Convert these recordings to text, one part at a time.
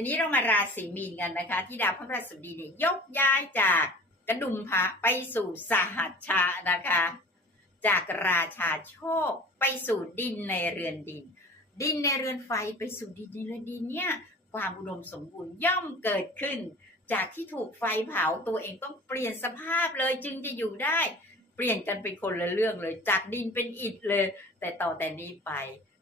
ทีนี้เรามาราศีมีนกันนะคะ ที่ดาวพระพฤหัสบดีเนี่ยยกย้ายจากกระดุมพระไปสู่สหัชชานะคะ จากราชาโชคไปสู่ดินในเรือนดิน ดินในเรือนไฟไปสู่ดินในเรือนดินเนี่ยความอุดมสมบูรณ์ย่อมเกิดขึ้น จากที่ถูกไฟเผาตัวเองต้องเปลี่ยนสภาพเลยจึงจะอยู่ได้ เปลี่ยนกันเป็นคนละเรื่องเลย จากดินเป็นอิฐเลย แต่ต่อแต่นี้ไป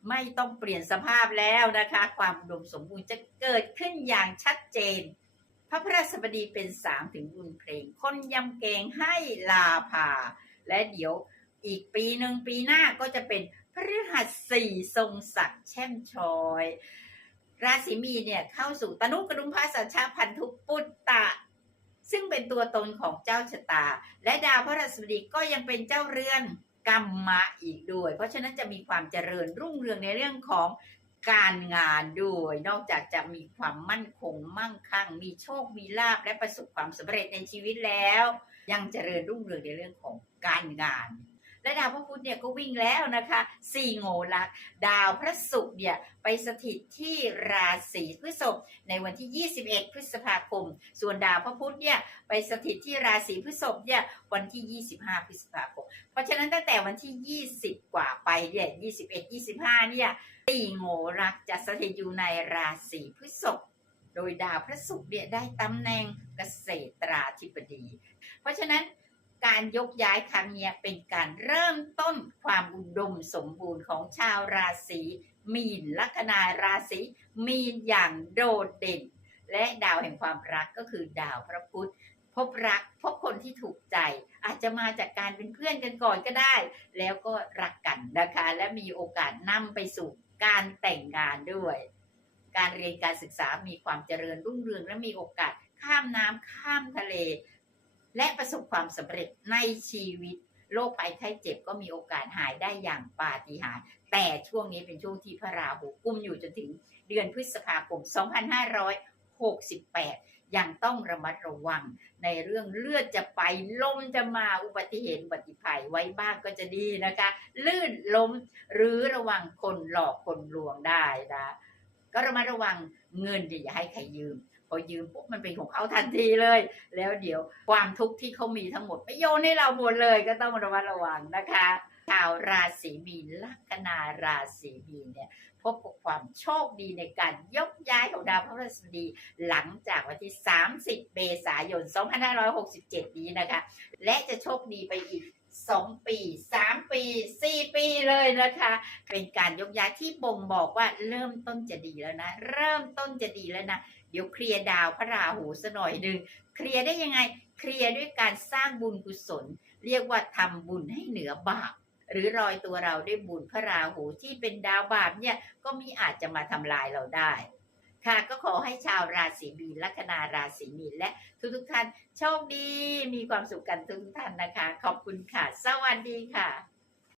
ไม่ต้องเปลี่ยนสภาพแล้วนะคะ ความอุดมสมบูรณ์จะเกิดขึ้นอย่างชัดเจน พระพระสบดีเป็นสามถึงบุญเพลง คนยำเกงให้ลาภาและเดี๋ยวอีกปีหนึ่งปีหน้าก็จะเป็นพฤหัสสี่ทรงศักดิ์แช่มชอย ราศีมีเนี่ยเข้าสู่ตนุกระดุมพระสัชาพันธุปุตตะ ซึ่งเป็นตัวตนของเจ้าชะตา และดาวพระราชบดีก็ยังเป็นเจ้าเรือน กรรมะอีกด้วย เพราะฉะนั้นจะมีความเจริญรุ่งเรืองในเรื่องของการงานด้วย นอกจากจะมีความมั่นคงมั่งคั่ง มีโชค มีลาภและประสบความสำเร็จในชีวิตแล้ว ยังเจริญรุ่งเรืองในเรื่องของการงาน และดาวพระพุธเนี่ยก็วิ่งแล้วนะคะสี่โงลักดาวพระศุกร์เนี่ยไปสถิตที่ราศีพฤษภในวันที่ 21 พฤษภาคม ส่วนดาวพระพุธเนี่ยไปสถิตที่ราศีพฤษภเนี่ยวันที่ 25 พฤษภาคม เพราะฉะนั้นตั้งแต่วันที่ 20 กว่าไปเนี่ย21 25 เนี่ยสี่โงลักจะสถิตอยู่ในราศีพฤษภโดยดาวพระศุกร์เนี่ยได้ตำแหน่งเกษตราธิบดี เพราะฉะนั้น การยกย้ายครั้งนี้เป็นการเริ่มต้นความอุดมสมบูรณ์ของชาวราศีมีนลัคนาราศีมีนอย่างโดดเด่น และดาวแห่งความรักก็คือดาวพระพุธพบรักพบคนที่ถูกใจ อาจจะมาจากการเป็นเพื่อนกันก่อนก็ได้ แล้วก็รักกันนะคะ และมีโอกาสนำไปสู่การแต่งงานด้วย การเรียนการศึกษามีความเจริญรุ่งเรืองและมีโอกาสข้ามน้ำข้ามทะเล และประสบความสำเร็จในชีวิตโรคภัยไข้เจ็บก็มีโอกาสหายได้อย่างปาฏิหาริย์แต่ช่วงนี้เป็นช่วงที่พระราหูกุมอยู่จนถึงเดือนพฤษภาคม 2568 ยังต้องระมัดระวัง ในเรื่องเลือดจะไปลมจะมาอุบัติเหตุอุบัติภัยไว้บ้างก็จะดีนะคะ ลื่นล้มหรือระวังคนหลอกคนลวงได้นะก็ระมัดระวังเงินอย่าให้ใครยืม พอยืมปุ๊บมันเป็นของเขาทันทีเลย แล้วเดี๋ยวความทุกข์ที่เขามีทั้งหมดไปโยนให้เราหมดเลยก็ต้องระมัดระวังนะคะชาวราศีมีนลัคนาราศีมีนเนี่ยพบกับความโชคดีในการยกย้ายของดาวพฤหัสบดีหลังจากวันที่ 30 เมษายน 2567 นี้นะคะ และจะโชคดีไปอีก 2ปี3ปี4ปีเลยนะคะ เป็นการยกย้ายที่บ่งบอกว่าเริ่มต้นจะดีแล้วนะ เริ่มต้นจะดีแล้วนะเดี๋ยวเคลียร์ดาวพระราหูสหน่อยหนึ่งเคลียร์ได้ยังไง เคลียร์ด้วยการสร้างบุญกุศล เรียกว่าทำบุญให้เหนือบาปหรือรอยตัวเราด้วยบุญพระราหูที่เป็นดาวบาปเนี่ยก็มีอาจจะมาทำลายเราได้ ค่ะก็ขอให้ชาวราศีมีนลัคนาราศีมีนและทุกทุกๆท่านโชคดีมีความสุขกันทุกท่านนะคะ ขอบคุณค่ะ สวัสดีค่ะ